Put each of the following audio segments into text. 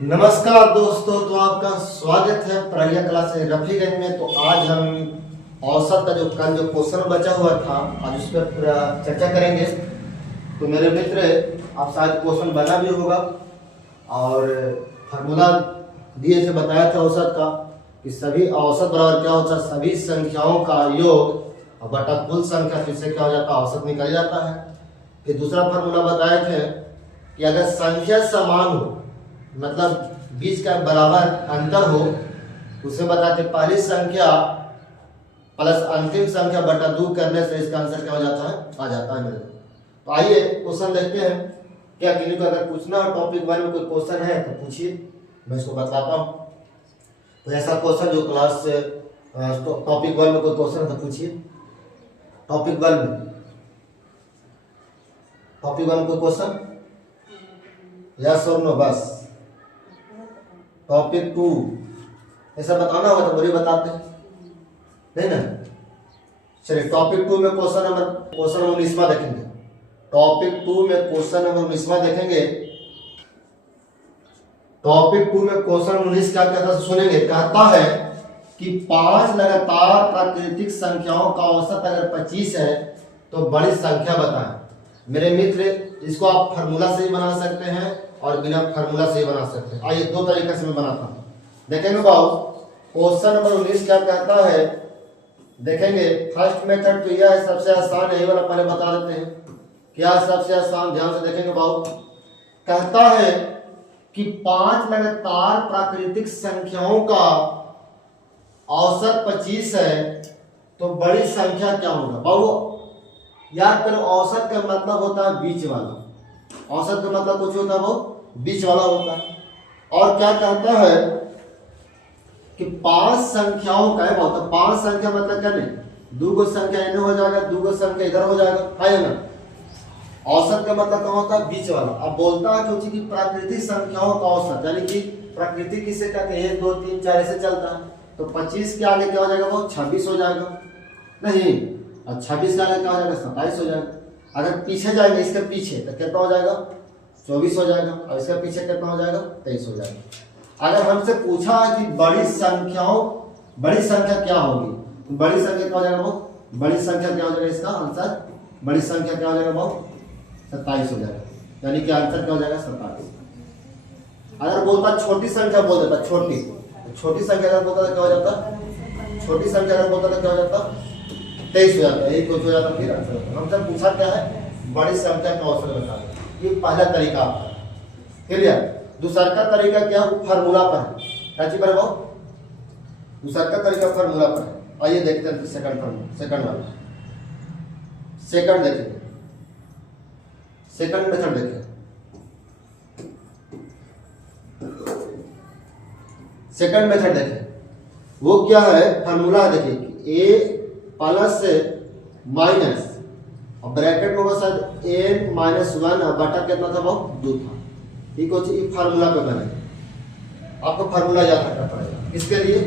नमस्कार दोस्तों, तो आपका स्वागत है प्रज्ञा क्लास रफीगंज में। तो आज हम औसत का जो कल जो क्वेश्चन बचा हुआ था आज उस पर पूरा चर्चा करेंगे। तो मेरे मित्र, आप शायद क्वेश्चन बना भी होगा और फार्मूला दिए थे, बताया था औसत का कि सभी औसत बराबर क्या होता है, सभी संख्याओं का योग और बटा कुल संख्या, तो इससे क्या हो जाता है, औसत निकल जाता है। फिर दूसरा फार्मूला बताए थे कि अगर संख्या समान हो, मतलब बीच का बराबर अंतर हो, उसे बताते पहली संख्या प्लस अंतिम संख्या बटा 2 करने से इसका आंसर क्या हो जाता है, आ जाता है मेरे। तो आइए क्वेश्चन देखते हैं। क्या किसी को अगर पूछना हो टॉपिक 1 में कोई क्वेश्चन है तो पूछिए, मैं इसको बताता हूँ। तो ऐसा क्वेश्चन जो क्लास से टॉपिक 1 में कोई क्वेश्चन है तो पूछिए। टॉपिक 1 में कोई क्वेश्चन, यस और नो, बस। टॉपिक 2 ऐसा बताना होगा तो बोलिए, बताते नहीं ना। चलिए टॉपिक 2 में क्वेश्चन नंबर 19वां देखेंगे। टॉपिक 2 में क्वेश्चन नंबर 19वां देखेंगे। टॉपिक 2 में क्वेश्चन 19 क्या कहता है सुनेंगे। कहता है कि 5 लगातार प्राकृतिक संख्याओं का औसत अगर 25 है तो बड़ी संख्या बताएं। मेरे मित्र, इसको आप फार्मूला से ही बना सकते हैं और बिना फार्मूला से ही बना सकते हैं। आइए दो तरीके से मैं बनाता हूं, देखेंगे बाबू। क्वेश्चन नंबर 19 क्या कहता है, देखेंगे। फर्स्ट मेथड तो यह है, सबसे आसान है, ये वाला पहले बता देते हैं। क्या सबसे आसान, ध्यान से देखेंगे बाबू। कहता है कि 5 लगातार प्राकृतिक संख्याओं का औसत 25 है तो बड़ी संख्या क्या होगा। बाबू याद करो, औसत का मतलब होता है बीच वाला। औसत का मतलब कुछ होता है वो बीच वाला होता है। और क्या कहता है कि 5 संख्याओं का है, बहुत 5 संख्या मतलब क्या नहीं, 2 गो संख्या इधर हो जाएगा, 2 गो संख्या इधर हो जाएगा, है ना। औसत का मतलब क्या होता है, बीच वाला। अब बोलता है कि प्राकृतिक संख्याओं का औसत, यानी कि प्राकृतिक किसे कहते हैं, 1 2 3 4 ऐसे चलता है। तो 25 के आगे क्या हो जाएगा, वो 26 हो जाएगा, नहीं, और 26 के आगे क्या हो जाएगा, 27 हो जाएगा। अगर पीछे जाएंगे, इसके पीछे तो कितना हो जाएगा, 24 हो जाएगा, और इसके पीछे कितना हो जाएगा, 23 हो जाएगा। अगर हमसे पूछा है कि बड़ी संख्या क्या होगी, तो बड़ी संख्या क्या हो जाएगा, वो बड़ी संख्या क्या हो जाएगा, इसका आंसर बड़ी संख्या क्या हो जाएगा, वो 27 हो जाएगा। यानी कि आंसर क्या हो जाएगा, 27। अगर बोलता छोटी संख्या बोल देता, छोटी संख्या अगर बोलता था क्या हो जाता, छोटी संख्या अगर बोलता था क्या हो जाता, 23 हो जाता है, यही कुछ हो जाता। फिर आंसर हमसे पूछा क्या है, बड़ी संख्या का औसत बता दो। ये पहला तरीका आपका क्लियर। दूसरा का तरीका क्या, फार्मूला पर है। क्या चीज पर है वो, दूसरा का तरीका फार्मूला पर है। आइए देखते हैं सेकंड फार्मूला, सेकंड वाला, सेकंड देखिए, सेकंड मेथड देखिए। सेकंड मेथड देखिए, वो क्या है, फार्मूला देखिए, ए प्लस माइनस और ब्रैकेट में होगा शायद n माइनस 1 और बटा कितना था, वो 2 था। ठीक हो, ये फार्मूला पे बने। आपको फार्मूला याद रखना पड़ेगा इसके लिए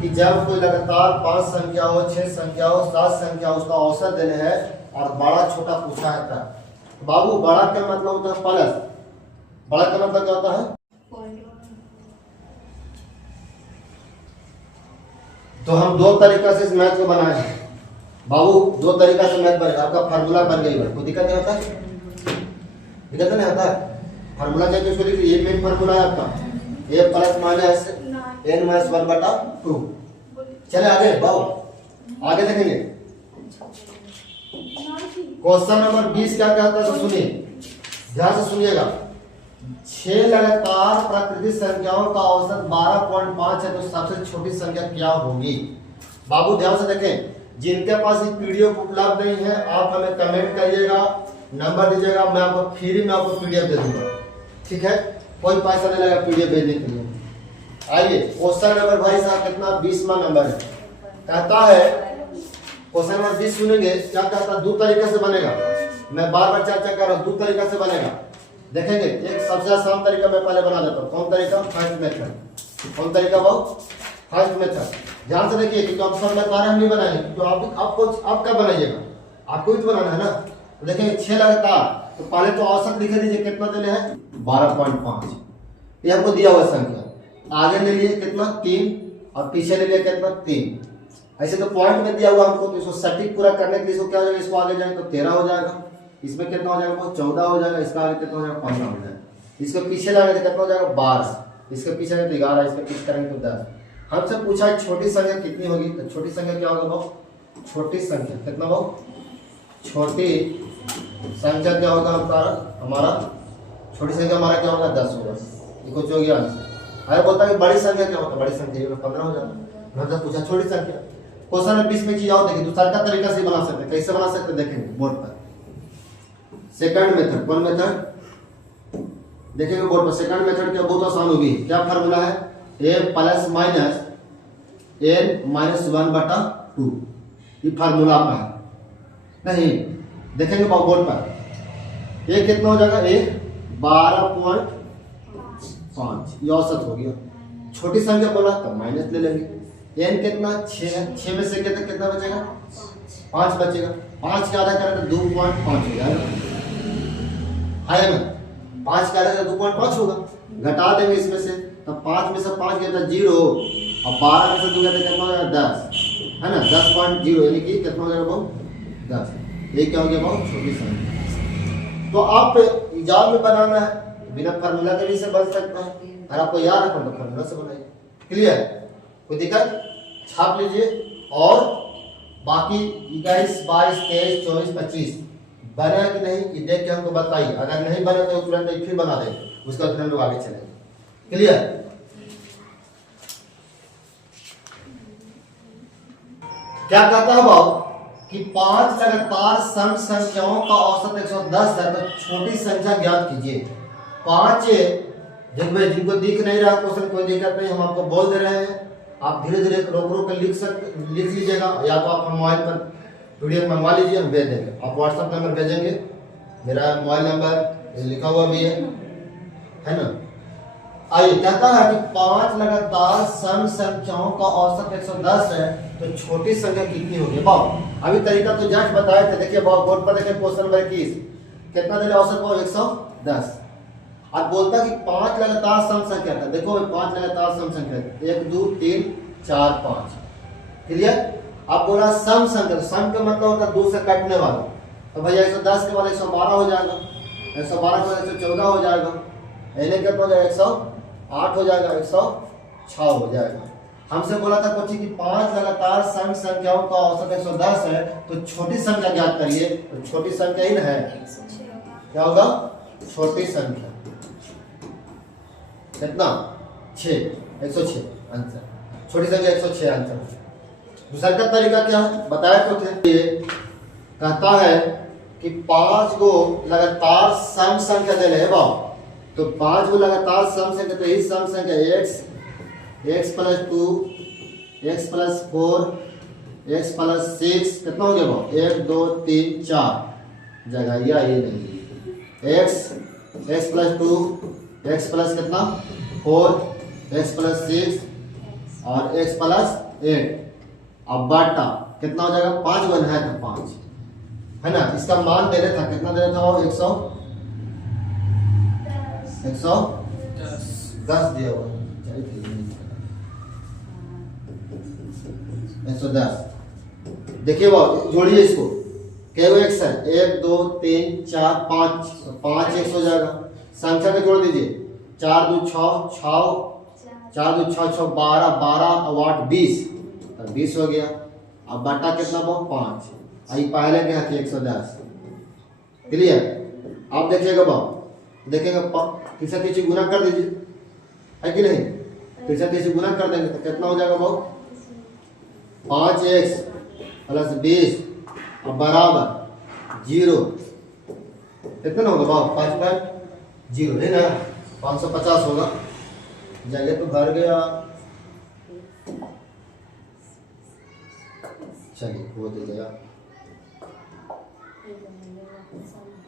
कि जब कोई लगातार 5 संख्या हो, 6 संख्या हो, 7 संख्या हो, उसका औसत देने है और बड़ा छोटा पूछा है तब। बाबू बड़ा का मतलब होता है प्लस, बड़ा का मतलब क्या होता है, तो हम 2 तरीका से इस मैथ को बनाए हैं बाबू। 2 तरीका से मैथ बनेगा, आपका फार्मूला बन गई, कोई दिक्कत नहीं होता, दिक्कत नहीं आता है। फार्मूला क्या इसको लिखिए, ये मेन फार्मूला है आपका, a plus minus n minus 1 बटा 2। चले आगे बाबू, आगे देखेंगे। क्वेश्चन नंबर 20 क्या कहता है, सुनिए, ध्यान से सुनिएगा। 6 लगातार प्राकृतिक संख्याओं का औसत 12.5 है तो सबसे छोटी संख्या क्या होगी। बाबू ध्यान से देखें, जिनके पास ये पीडीएफ उपलब्ध नहीं है आप हमें कमेंट करिएगा, नंबर दीजिएगा, मैं आपको फ्री में आपको पीडीएफ दे दूंगा, ठीक है, कोई पैसा नहीं लगेगा पीडीएफ भेजने के लिए। आइए क्वेश्चन नंबर भाई साहब कितना, 20वां नंबर है। कहता है क्वेश्चन नंबर 20 सुनेंगे, क्या कहता है, 2 तरीके से बनेगा। मैं बार चर्चा कर रहा हूँ, 2 तरीके से बनेगा। देखेंगे, एक सबसे आसान तरीका मैं पहले बना देता हूँ। कौन तरीका, फर्स्ट मेथड। कौन तरीका वो, फर्स्ट मेथड। ध्यान से देखिए क्योंकि ऑप्शन में हम नहीं बनाएंगे, तो आप क्या बनाइएगा, आपको भी तो बनाना है ना। देखिए 6 लगातार, तो पहले तो औसत लिख लीजिए, कितना देने हैं, 12.5। ये हमको दिया हुआ संख्या, आगे ले लिए कितना 3 और पीछे ले लिया कितना 3। ऐसे तो पॉइंट में दिया हुआ हमको, तो इसको सटीक पूरा करने के लिए इसको क्या हो जाएगा, इसको आगे जाएंगे तो 13 हो जाएगा, इसमें कितना हो जाएगा 14 हो जाएगा, इसका आगे कितना हो जाएगा 15 हो जाएगा, इसके पीछे जाएंगे तो कितना हो जाएगा 12, इसके पीछे तो 11, इसके पीछे करेंगे तो 10। हमसे पूछा है छोटी संख्या कितनी होगी, तो छोटी संख्या क्या होगा भाव, छोटी संख्या कितना भाव, छोटी संख्या क्या होगा हमारा छोटी संख्या हमारा क्या होगा 10 होगा, ये कुछ हो गया आंसर। अरे बोलता है बड़ी संख्या क्या होता है, बड़ी संख्या 15 हो जाता। हमसे पूछा छोटी संख्या, क्वेश्चन में 20 में चीज आओ देखिए दूसरा का तरीका से बना सकते हैं, कैसे बना सकते हैं देखेंगे बोर्ड पर। सेकंड मेथड, कौन मेथड देखेंगे बोर्ड पर, सेकंड मेथड क्या बहुत आसान होगी, क्या फार्मूला है, a plus minus n minus 1/2, ये फार्मूला आपका है। नहीं देखेंगे बोर्ड पर, ये कितना हो जाएगा, a 12.5, ये औसत हो गया। छोटी संख्या बोला तो माइनस ले लेंगे, n कितना 6 है, 6 में से कितना बचेगा 5 बचेगा, 5 का आधा करें तो 2.5 हो जाएगा, है ना, 5 का आधा करें 2.5 होगा, घटा देंगे इसमें से तो 5 में से 5 गया था 0 और 12 में से 2 गया था कितना हो जाएगा 10, है ना, 10.0 यानी कि कितना हो जाएगा बहुत 10। ये क्या हो गया बहुत छोटी संख्या। तो आप एग्जाम में बनाना है बिना फार्मूला के भी से बन सकता है, अगर आपको याद रखना तो फार्मूला से बनाइए। क्लियर, कोई दिक्कत, छाप लीजिए। और बाकी 21, 22, 23, 24, 25 बना कि नहीं ये देख के हमको बताइए, अगर नहीं बना तो तुरंत फिर बना देंगे, उसका फिर हम लोग आगे चलेंगे। क्लियर, क्या कहता है भाव कि 5 लगातार सम संख्याओं का औसत 110 है, तो छोटी संख्या ज्ञात कीजिए। 5 जिनको दिख नहीं रहा क्वेश्चन कोई दिक्कत नहीं, हम आपको बोल दे रहे हैं, आप धीरे धीरे रोक कर लिख लीजिएगा, या तो आप मोबाइल पर पीडीएफ मंगवा लीजिए, हम भेज देंगे। आप व्हाट्सएप नंबर भेजेंगे, मेरा मोबाइल नंबर लिखा हुआ भी है ना। आइए, कहता है कि 5 लगातार सम संख्याओं का औसत 110 है, तो छोटी संख्या कितनी होगी। भाव अभी तरीका तो जस्ट बताए थे, देखिए भाव बोर्ड पर देखिए क्वेश्चन नंबर 21 कितना दे औसत भाव 110। अब बोलता कि 5 लगातार सम संख्या था, देखो 5 लगातार सम संख्या 1 2 3 4 5। क्लियर, अब बोला सम संख्या, सम का मतलब होता है 2 से कटने वाला, तो भैया 110 के बाद 112 हो जाएगा, 112 के बाद 114 हो जाएगा, एने कितना हो जाएगा 108 हो जाएगा, 106 हो जाएगा। हमसे बोला था कुछ कि 5 लगातार सम संख्याओं का औसत 110 है, तो छोटी संख्या ज्ञात करिए। तो छोटी संख्या ही है, क्या होगा छोटी संख्या कितना 6, 106 आंसर, छोटी संख्या 106 आंसर। दूसरा का तरीका क्या है बताया तो थे, ये कहता है कि 5 को लगातार सम संख्या दे रहे भाव, तो 5 को लगातार सम संख्या, तो यही सम संख्या x plus 2 x plus 4 x plus 6 कितना हो गया भाव 1 2 3 4 जगह या ये नहीं, x प्लस 2 x प्लस कितना 4 x प्लस 6 और x प्लस 8। अब बाटा कितना हो जाएगा 5 वन है तो 5 है ना, इसका मान दे रहा था कितना दे रहा था वो 110 दिया हुआ 110। देखिए वो जोड़िए इसको, क्या x है 1 2 3 4 5, 5 x हो जाएगा, संख्या को जोड़ दीजिए 4 2 6 6 4 2 6 6 12 12 और 8 20, 20 हो गया। अब बटा कितना वो 5, आई पहले के हाथ 110। क्लियर, आप देखिएगा बाप देखेंगे तीसरा तीसरी गुना कर दीजिए, है कि नहीं, तीसरा तीसरी गुना कर देंगे तो कितना हो जाएगा वो 5x प्लस 20 और बराबर 0, कितना होगा बाप 5.0 है ना, 550 होगा। जगह तो भर गया, चलिए वो दे देगा।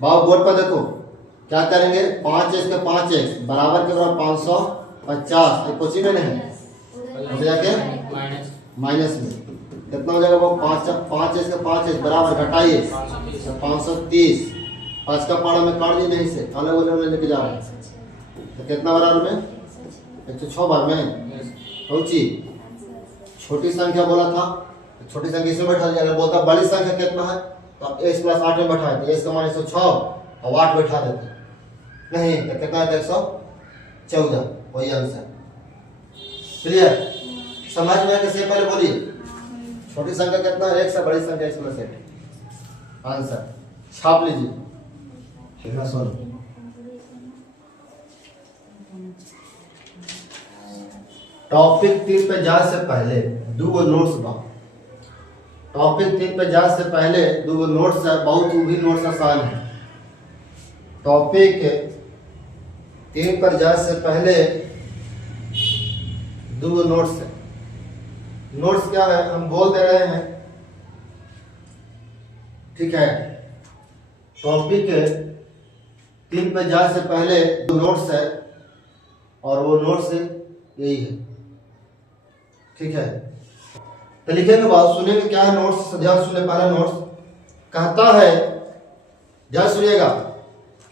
बाप बोर्ड पर देखो क्या करेंगे, 5x का 5x बराबर के बराबर 550, कोची में नहीं है जाके माइनस में कितना हो जाएगा वो 5x का 5x बराबर घटाइए 530, 5 का पारा में काट दी नहीं से अलग अलग लेके जा रहे हैं, तो कितना बराबर में 106 बार में होची छोटी संख्या बोला था, छोटी संख्या इसमें बैठा दिया। अगर बोलता बड़ी संख्या कितना है तो आप x + 8 में बैठा देते, x का मान 106 और 8 बैठा देते, नहीं तो कितना है 114, वही आंसर। क्लियर? समझ में कैसे? पहले बोलिए छोटी संख्या कितना है, x है, बड़ी संख्या x + 8 आंसर छाप लीजिए। सुनो टॉपिक 3 पे जाने से पहले दो नोट्स बा। टॉपिक 3 पे जाने से पहले दो नोट्स है, बहुत वो भी नोट्स आसान है। टॉपिक 3 पर जाने से पहले दो नोट्स है। नोट्स क्या है हम बोल दे रहे हैं, ठीक है। टॉपिक 3 पे जाने से पहले दो नोट्स है और वो नोट्स यही है, ठीक है। तो लिखेंगे बात, सुनेंगे क्या है नोट्स, ध्यान सुने। पहला नोट्स कहता है, ध्यान सुनिएगा,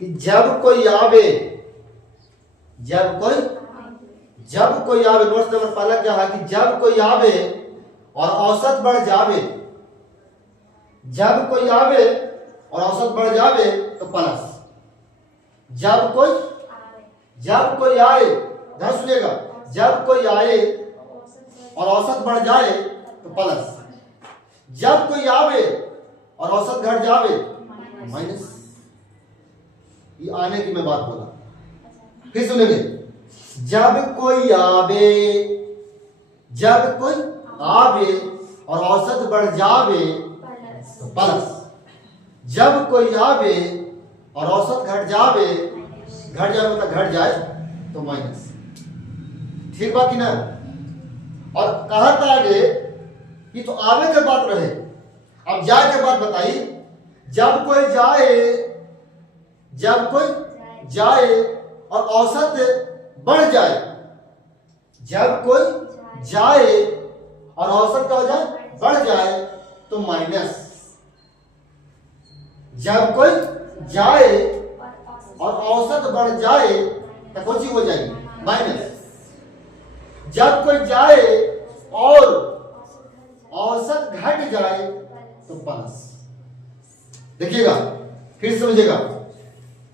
कि जब कोई आवे, जब कोई आवे, नोट्स नंबर पहला क्या है कि जब कोई आवे और औसत बढ़ जावे, जब कोई आवे और औसत बढ़ जावे तो प्लस, जब कोई आए, ध्यान सुनिएगा, जब कोई आए और औसत बढ़ जाए तो प्लस, जब कोई आवे और औसत घट जावे माइनस। ये आने की मैं बात बोला, फिर सुनेंगे, जब कोई आवे और औसत बढ़ जावे तो प्लस, जब कोई आवे और औसत घट जावे मतलब घट जाए तो माइनस। ठीक बात की ना? और कहा था आगे कि तो आवे के बात रहे, अब जाए के बात बताइए। जब कोई जाए और औसत बढ़ जाए, जब कोई जाए और औसत क्या हो जाए, बढ़ जाए तो माइनस, जब कोई जाए और औसत बढ़ जाए तो कौन सी हो जाएगी, माइनस, जब कोई जाए और औसत घट जाए तो प्लस। देखिएगा फिर समझिएगा,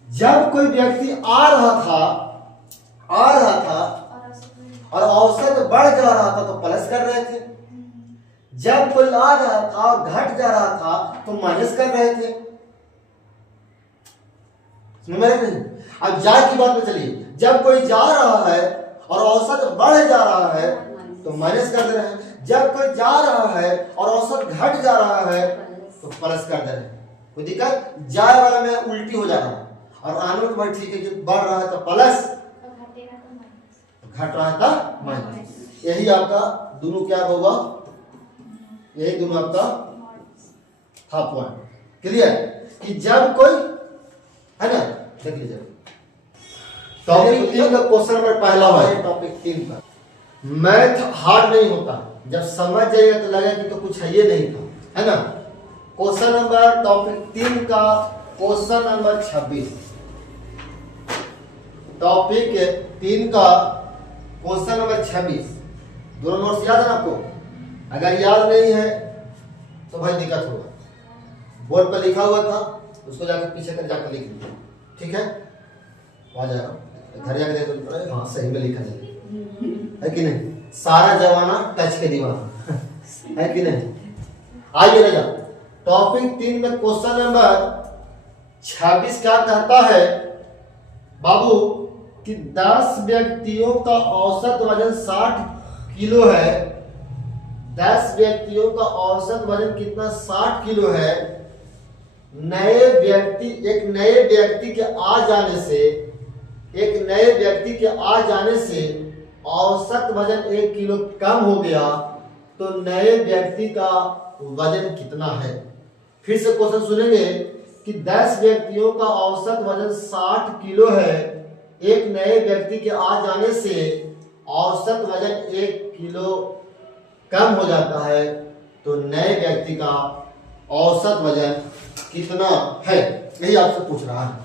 जब कोई व्यक्ति आ रहा था और औसत बढ़ जा रहा था तो प्लस कर रहे थे, जब कोई आ रहा था और घट जा रहा था तो माइनस कर रहे थे। समझ में नहीं? अब जा की बात में चलिए, जब कोई जा रहा है और औसत बढ़ जा रहा है तो माइनस कर दे रहे हैं, जब कोई जा रहा है और औसत घट जा रहा है तो प्लस कर दे रहे हैं। कोई दिक्कत? जाए वाला में उल्टी हो जा रहा है और आने में ठीक है कि बढ़ रहा है तो प्लस, घट रहा है तो माइनस। यही आपका दोनों क्या होगा, यही दोनों आपका था पॉइंट। क्लियर? कि जब कोई है ना, देख लीजिए टॉपिक 3 का क्वेश्चन नंबर पहला है। टॉपिक 3 का मैथ हार्ड नहीं होता, जब समझ जाएगा तो लगेगा कि तो कुछ है ये नहीं था, है ना। क्वेश्चन नंबर टॉपिक 3 का क्वेश्चन नंबर 26, टॉपिक 3 का क्वेश्चन नंबर 26। दोनों नोट्स याद है आपको? अगर याद नहीं है तो भाई दिक्कत होगा। बोर्ड पर लिखा हुआ था, उसको जाकर पीछे कर जाकर लिख लीजिए, ठीक है। आ जाएगा घर जाकर देख लीजिए, हाँ सही में लिखा है कि नहीं। सारा जमाना टच के दीवाना है कि नहीं। आइए राजा, टॉपिक 3 में क्वेश्चन नंबर 26 क्या कहता है बाबू, कि 10 व्यक्तियों का औसत वजन 60 किलो है। 10 व्यक्तियों का औसत वजन कितना, 60 किलो है। एक नए व्यक्ति के आ जाने से औसत वजन 1 किलो कम हो गया, तो नए व्यक्ति का वजन कितना है। फिर से क्वेश्चन सुनेंगे कि 10 व्यक्तियों का औसत वजन 60 किलो है, एक नए व्यक्ति के आ जाने से औसत वजन 1 किलो कम हो जाता है, तो नए व्यक्ति का औसत वजन कितना है, यही आपसे पूछ रहा है।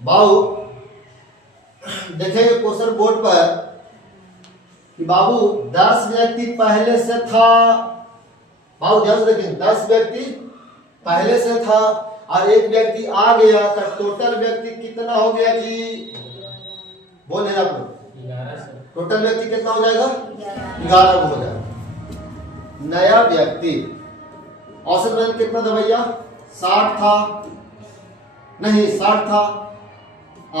बाबू देखेंगे क्वेश्चन बोर्ड पर कि बाबू 10 व्यक्ति पहले से था। बाबू ध्यान से देखें, 10 व्यक्ति पहले से था और एक व्यक्ति आ गया, तो टोटल व्यक्ति कितना हो गया जी? बोल देना आप लोग। टोटल व्यक्ति कितना हो जाएगा? 11 हो जाएगा। नया व्यक्ति औसत वजन कितना था भैया? 60 था, नहीं 60 था।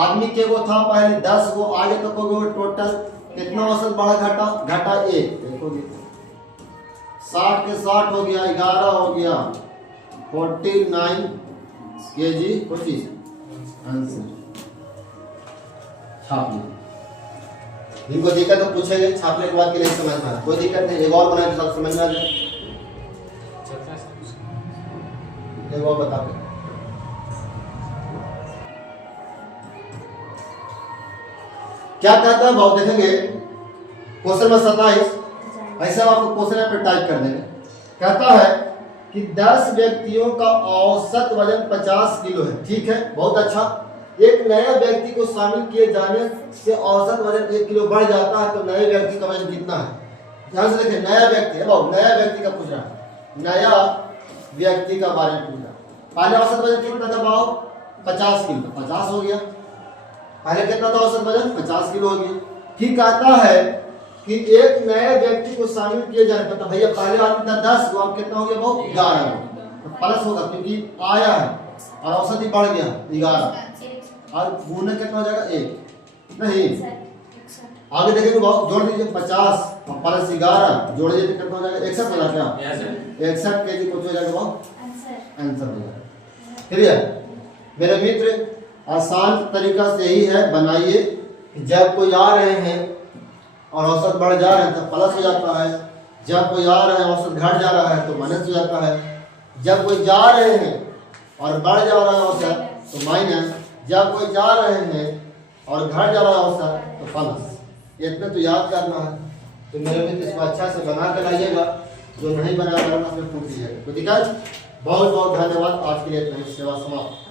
आदमी के वो था पहले 10, वो आगे तक हो गए टोटल कितना औसत बढ़ा घटा? घटा 1। देखोगे 60 के 60 हो गया, 11 हो गया, 49 kg 25 आंसर। छाप लो, इनको दिक्कत तो पूछेंगे, छापने के बाद के लिए समझ में कोई दिक्कत नहीं। एक और बना के साथ समझ में आ जाए, एक और बता दो। क्या कहता है भाव? देखेंगे क्वेश्चन नंबर 27, ऐसा आपको क्वेश्चन यहाँ पे टाइप कर देंगे। कहता है कि 10 व्यक्तियों का औसत वजन 50 किलो है, ठीक है, बहुत अच्छा। एक नया व्यक्ति को शामिल किए जाने से औसत वजन 1 किलो बढ़ जाता है, तो नए व्यक्ति का वजन कितना है? ध्यान से देखिए, नया व्यक्ति है भाव, नया व्यक्ति का पूछ रहा है, नया व्यक्ति का बारे में पूछ रहा है। पहले औसत वजन कितना था भाव? 50 किलो, 50 हो गया। पहले कितना था औसत वजन? 50 किलो हो गया। ठीक कहता है कि एक नए व्यक्ति को शामिल किए जाने पर, तो भैया पहले आदमी था 10, वो अब कितना हो गया भाव? 11, तो प्लस होगा क्योंकि आया है और औसत ही बढ़ गया 11, और गुना कितना हो जाएगा? 1 नहीं। आगे देखेंगे भाव, जोड़ दीजिए 50 और प्लस 11 जोड़ दीजिए तो कितना हो जाएगा? 61 हो जाएगा। 61 kg कुछ हो जाएगा भाव? आंसर हो जाएगा। क्लियर मेरे मित्र? आसान तरीका से यही है, बनाइए। जब कोई आ रहे हैं और औसत बढ़ जा रहे हैं तो प्लस हो जाता है, जब कोई आ रहे हैं औसत घट जा रहा है तो माइनस हो जाता है, जब कोई जा रहे हैं और बढ़ जा रहा है औसत तो माइनस, जब कोई जा रहे हैं और घट जा रहा है औसत तो प्लस। इतना तो याद करना है। तो मेरे मित्र इसको अच्छा से बना कर लाइएगा, जो नहीं बना रहा है उसमें पूछ लीजिएगा। तो दिक्कत, बहुत बहुत धन्यवाद। आज के लिए इतना ही, सेवा समाप्त।